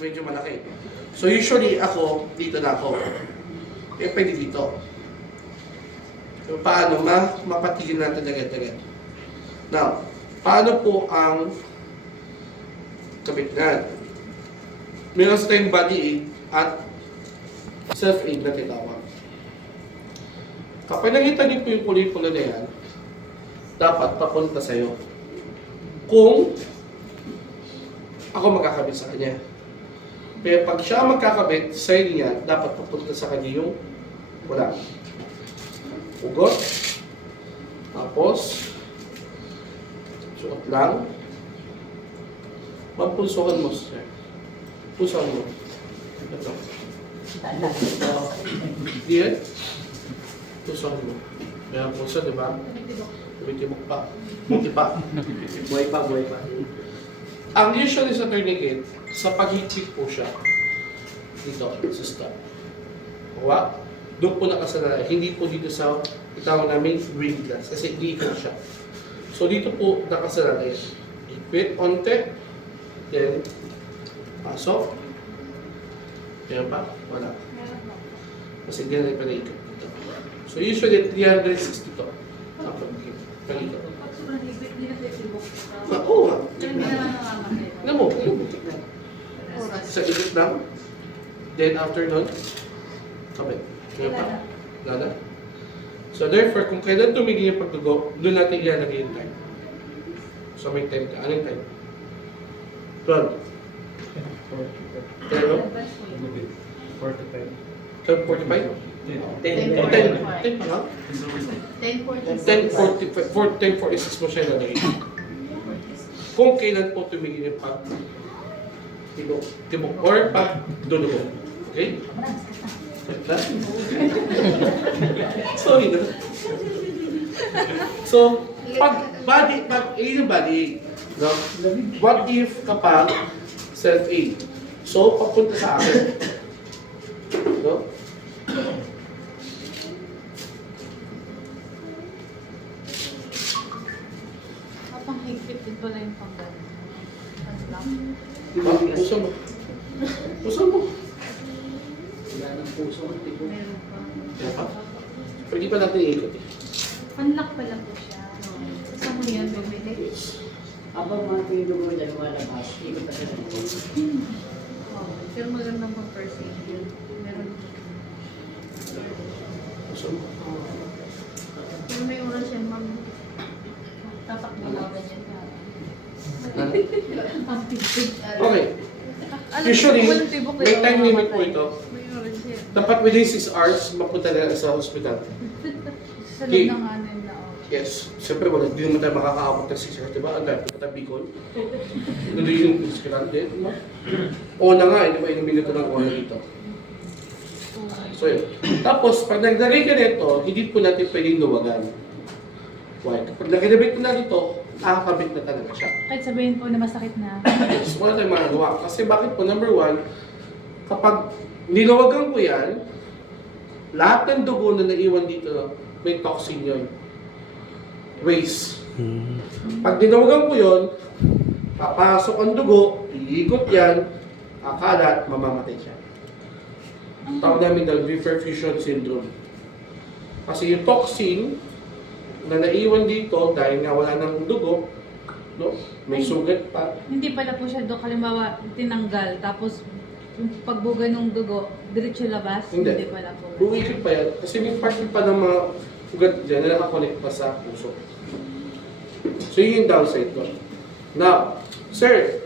medyo malaki. So usually ako, dito na ako. Eh, pwede dito. So, paano mapatigil natin agad-agad? Now, paano po ang kabitnan? Meron tayong body aid at self-aid na tinawag. Kapag nakita niyo po yung kulay-pula na yan, dapat papunta sa'yo. Kung ako magkakabit sa kanya. Pero pag siya magkakabit, sa'yo niya, dapat papunta sa kanya yung wala. Ugot. Tapos, suot lang. Mampulsukan mo, sir. Pulsukan mo. Ito. Diyan. Pulsukan mo. Kaya pulsa, di ba? Tumitibok pa. Buti pa. Buhay pa, buhay pa. Ang usually sa tourniquet, sa paghigpit po siya. Dito, sa stop. Kuha. Doon po nakasanay. Hindi po dito sa itawag namin ring glass. Kasi iikot siya. So dito po nakasanay. Higpit, onte. Then, pasok. Yan pa? Wala. Kasi ganyan pa na ikot dito. So usually 360 to. Palikot. Pag sobrang higpit, hindi na flexible. Oo nga. Yan, hindi naman namamatay. Alam mo, sa ikot lang. Then after nun, kabit. Kaya pa? Wala. So therefore, kung kailan tumigil yung pagdugo, doon natin ilalagay yung time. So may time ka. Anong time? 12. Pero? 12:45? 10 pa nga? 10:46 mo siya ilalagay. Kung kailan po tumigil yung tibok or pagdugo. Okay? Sorry na. So, yung body, no? What if kapag self-aid? So, papunta sa akin. No? Kapang higpit din pala yung panggalan. Pang-lock. Diba? Puso mo. Puso mo. Wala ng puso ang tigo. Meron pa. Kaya pa? Pwede pa natin iikot eh. Pan-lock pala po siya. Saan mo yan bumili? Yes. Habang mga tigo mo dyan lumalabas, ikot pa sila. Oh, pero magandang pang first aid yun. Meron. Puso mo. Pero may oras yan, ma'am. Tatakbo na ganyan ka. Ang tibig. Okay. Alam Usually, ko, walang tibok may na time limit po mamamatay. ito. May oras yan. Dapat within 6 hours, mapunta na sa hospital. Sa Okay. loob ng 6 na oras. Yes. Siyempre, wala. Hindi naman tayo makakaabot ng 6 hours, di ba? Ang dahil punta tayo Bicol. Hindi yung hospital din, di ba? O na nga, hindi ba? Ilang minuto ng oil dito. So, yun. Tapos, pag naglagay ka nito, hindi po natin pwedeng luwagan. Why? Kapag nakilabit ko na dito, nakakabit na talaga siya. Kahit sabihin po na masakit na. Yes, wala tayong magagawa. Kasi bakit po? Number one, kapag niluwagan ko yan, lahat ng dugo na naiwan dito, may toxin yun. Waste. Pag niluwagan ko yun, papasok ang dugo, iikot yan, akalat, mamamatay siya. Tawag namin daw reperfusion syndrome. Kasi yung toxin na naiwan dito dahil nga wala ng dugo, no? May sugat pa. Hindi pala po siya doon, halimbawa, tinanggal, tapos yung pagbuga ng dugo, diretso labas, Hindi. hindi pala po. Buwikit pa yan. Kasi may part pa ng mga ugat dyan na nakakonect pa sa puso. So yun yung downside ko. Now, sir,